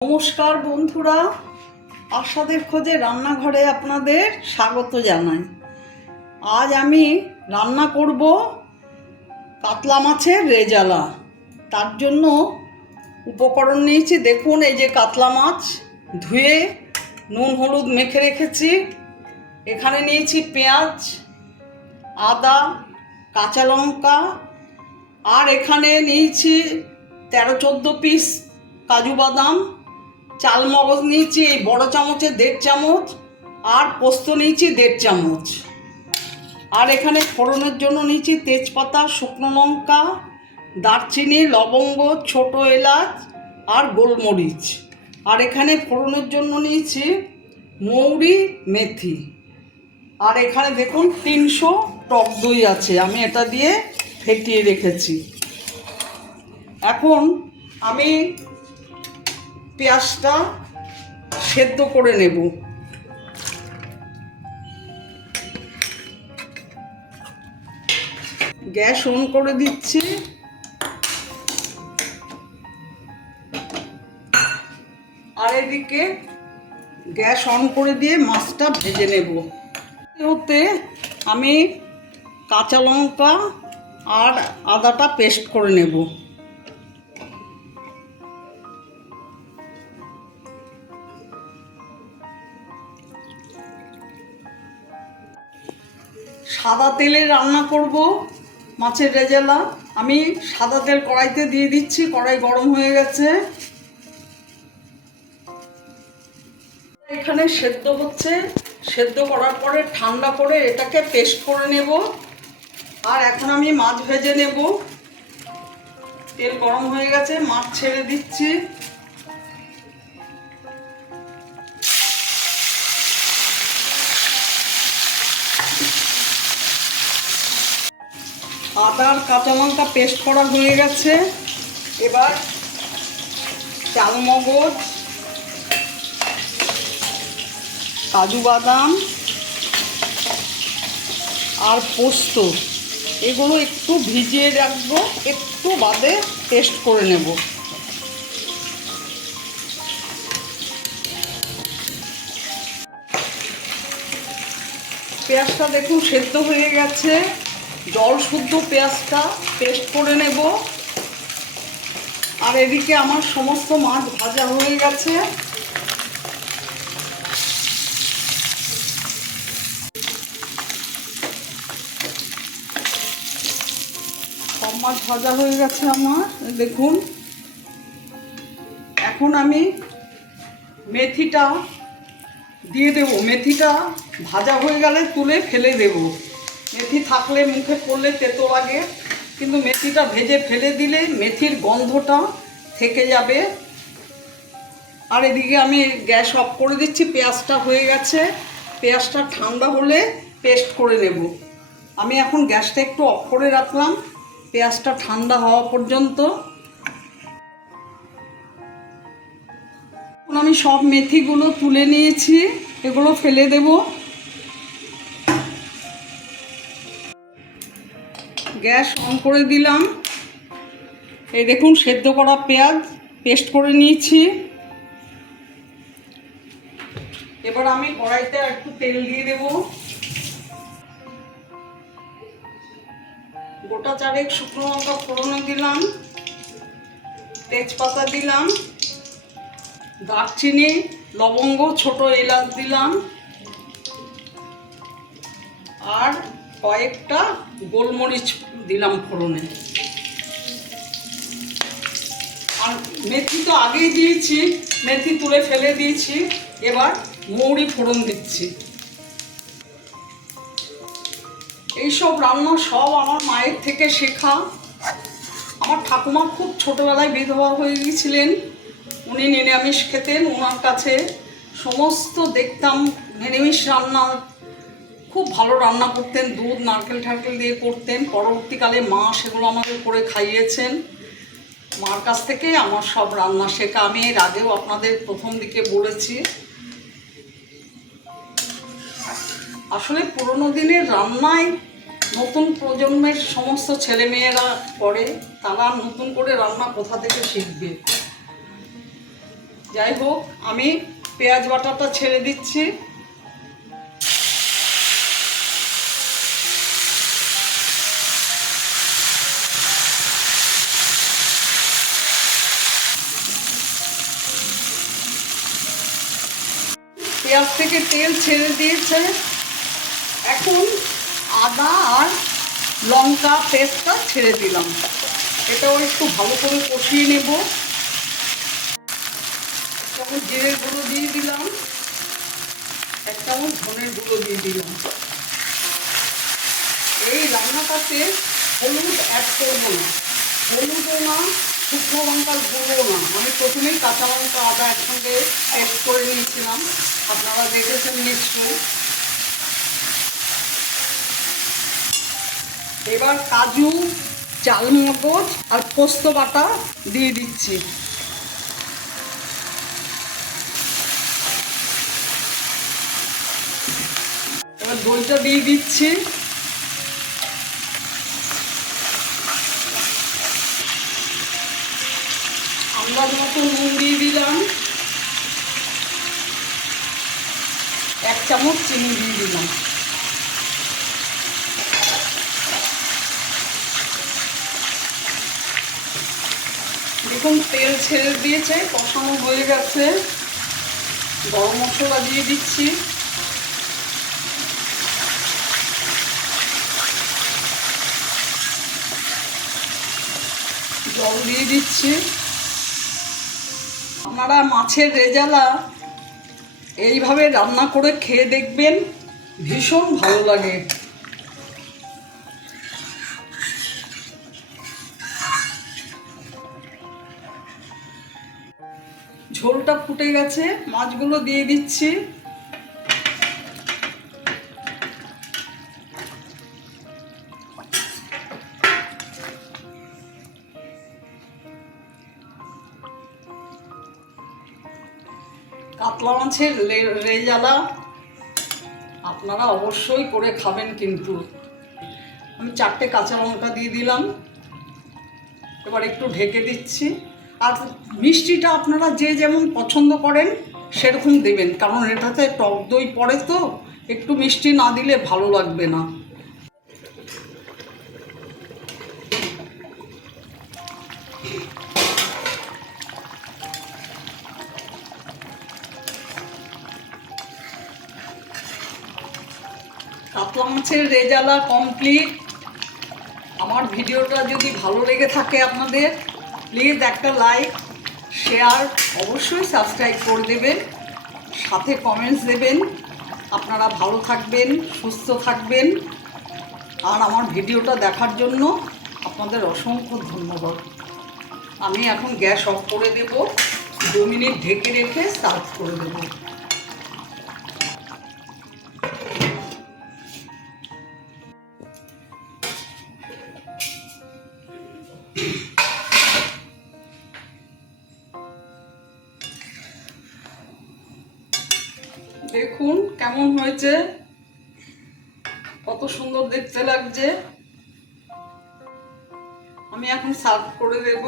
নমস্কার বন্ধুরা, আশাদের খোঁজে রান্নাঘরে আপনাদের স্বাগত জানাই। আজ আমি রান্না করব কাতলা মাছের রেজালা। তার জন্য উপকরণ নিয়েছি, দেখুন এই যে কাতলা মাছ ধুয়ে নুন হলুদ মেখে রেখেছি। এখানে নিয়েছি পেঁয়াজ, আদা, কাঁচা লঙ্কা, আর এখানে নিয়েছি 13-14 পিস কাজু বাদাম, চাল মগজ নিয়েছি এই বড় চামচে 1.5 চামচ, আর পোস্ত নিয়েছি 1.5 চামচ। আর এখানে ফোড়নের জন্য নিয়েছি তেজপাতা, শুকনো লঙ্কা, দারচিনি, লবঙ্গ, ছোট এলাচ আর গোলমরিচ। আর এখানে ফোড়নের জন্য নিয়েছি মৌরি, মেথি। আর এখানে দেখুন 300 টক দই আছে, আমি এটা দিয়ে ফেটিয়ে রেখেছি। এখন আমি পেঁয়াজটা সেদ্ধ করে নেব। গ্যাস অন করে দিচ্ছি। আর এদিকে গ্যাস অন করে দিয়ে মাছটা ভেজে নেব। ওতে আমি কাঁচা লঙ্কা আর আদাটা পেস্ট করে নেব। সাদা তেলে রান্না করব মাছের রেজালা। আমি সাদা তেল কড়াইতে দিয়ে দিচ্ছি, কড়াই গরম হয়ে গেছে। এখানে সেদ্ধ হচ্ছে, সেদ্ধ করার পরে ঠান্ডা করে এটাকে পেস্ট করে নেব। আর এখন আমি মাছ ভেজে নেব। তেল গরম হয়ে গেছে, মাছ ছেড়ে দিচ্ছি। আদা আর কাঁচা লঙ্কা পেস্ট করা হয়ে গেছে। এবার চাল মগজ, কাজু বাদাম আর পোস্ত এগুলো একটু ভিজিয়ে রাখবো, একটু বাদে পেস্ট করে নেব। পেঁয়াজটা দেখুন সেদ্ধ হয়ে গেছে, জল শুদ্ধ পেঁয়াজটা পেস্ট করে নেব। আর এদিকে আমার সমস্ত মাছ ভাজা হয়ে গেছে। সব মাছ ভাজা হয়ে গেছে আমার, দেখুন। এখন আমি মেথিটা দিয়ে দেব। মেথিটা ভাজা হয়ে গেলে তুলে ফেলে দেব। মেথি থাকলে মুখে পড়লে তেতো লাগে, কিন্তু মেথিটা ভেজে ফেলে দিলে মেথির গন্ধটা থেকে যাবে। আর এদিকে আমি গ্যাস অফ করে দিচ্ছি। পেঁয়াজটা হয়ে গেছে, পেঁয়াজটা ঠান্ডা হলে পেস্ট করে নেব। আমি এখন গ্যাসটা একটু অফ করে রাখলাম পেঁয়াজটা ঠান্ডা হওয়া পর্যন্ত। এখন আমি সব মেথিগুলো তুলে নিয়েছি, এগুলো ফেলে দেব। গ্যাস অন করে দিলাম। এই দেখুন সেদ্ধ করা পেঁয়াজ পেস্ট করে নিয়েছি। এবার আমি কড়াইতে একটু তেল দিয়ে দেব। গোটা 4 শুকনো লঙ্কা ফোড়নে দিলাম, তেজপাতা দিলাম, দারচিনি, লবঙ্গ, ছোট এলাচ দিলাম, আর কয়েকটা গোলমরিচ দিলাম ফোড়নে। আর মেথি তো আগেই দিয়েছি, মেথি তুলে ফেলে দিয়েছি। এবার মৌরি ফোড়ন দিচ্ছি। এইসব রান্না সব আমার মায়ের থেকে শেখা। আমার ঠাকুমা খুব ছোটোবেলায় বিধবা হয়ে গিয়েছিলেন, উনি নিরামিষ খেতেন। ওনার কাছে সমস্ত দেখতাম নিরামিষ রান্না, খুব ভালো রান্না করতেন, দুধ নারকেল ঠারকেল দিয়ে করতেন। পরবর্তীকালে মা সেগুলো আমাদের করে খাইয়েছেন। মার কাছ থেকে আমার সব রান্না শেখা। আমি এর আগেও আপনাদের প্রথম দিকে বলেছি। আসলে পুরোনো দিনের রান্নায় নতুন প্রজন্মের সমস্ত ছেলেমেয়েরা করে, তারা নতুন করে রান্না কোথা থেকে শিখবে। যাই হোক, আমি পেঁয়াজ বাটাটা ছেড়ে দিচ্ছি। পেঁয়াজ থেকে তেল ছেড়ে দিয়েছে। এখন আদা আর লঙ্কা পেস্টটা ছেড়ে দিলাম। এটাও একটু ভালো করে কষিয়ে নেব। চামচ জিরের গুঁড়ো দিয়ে দিলাম, 1 চামচ ধনের গুঁড়ো দিয়ে দিলাম। এই রান্নাটাতে হলুদ অ্যাড করবো না, হলুদও না, শুকনো লঙ্কার গুঁড়ো না। আমি প্রথমেই কাঁচা লঙ্কা আদা একসঙ্গে পেস্ট করে নিয়েছিলাম, আপনারা দেখেছেন নিশ্চয়ই। এবার কাজু, চালমগজ আর পোস্ত বাটা দিয়ে দিচ্ছি। এবার দইটা দিয়ে দিচ্ছি। আন্দাজ মতো নুন দিয়ে দিলাম, 1 চামচ চিনি দিয়ে দিলাম। দেখুন তেল ছেড়ে দিয়েছে, কষানো হয়ে গেছে। গরম মশলা দিয়ে দিচ্ছি। জল দিয়ে দিচ্ছি। আপনারা মাছের রেজালা এইভাবে রান্না করে খেয়ে দেখবেন, ভীষণ ভালো লাগে। ঝোলটা ফুটে গেছে, মাছগুলো দিয়ে দিচ্ছি। কাতলা মাছের রেজালা আপনারা অবশ্যই করে খাবেন কিন্তু। আমি 4টে কাঁচা লঙ্কা দিয়ে দিলাম। এবার একটু ঢেকে দিচ্ছি। আর মিষ্টিটা আপনারা যে যেমন পছন্দ করেন সেরকম দেবেন, কারণ এটাতে টক দই পড়ে, তো একটু মিষ্টি না দিলে ভালো লাগবে না। কাতলা মাছের রেজালা কমপ্লিট। আমার ভিডিওটা যদি ভালো লেগে থাকে আপনাদের, প্লিজ একটা লাইক, শেয়ার, অবশ্যই সাবস্ক্রাইব করে দেবেন, সাথে কমেন্টস দেবেন। আপনারা ভালো থাকবেন, সুস্থ থাকবেন। আর আমার ভিডিওটা দেখার জন্য আপনাদের অসংখ্য ধন্যবাদ। আমি এখন গ্যাস অফ করে দেব, 2 মিনিট ঢেকে রেখে সার্ভ করে দেব। দেখুন কেমন হয়েছে, কত সুন্দর দেখতে লাগছে। আমি এখন সার্ভ করে দেব।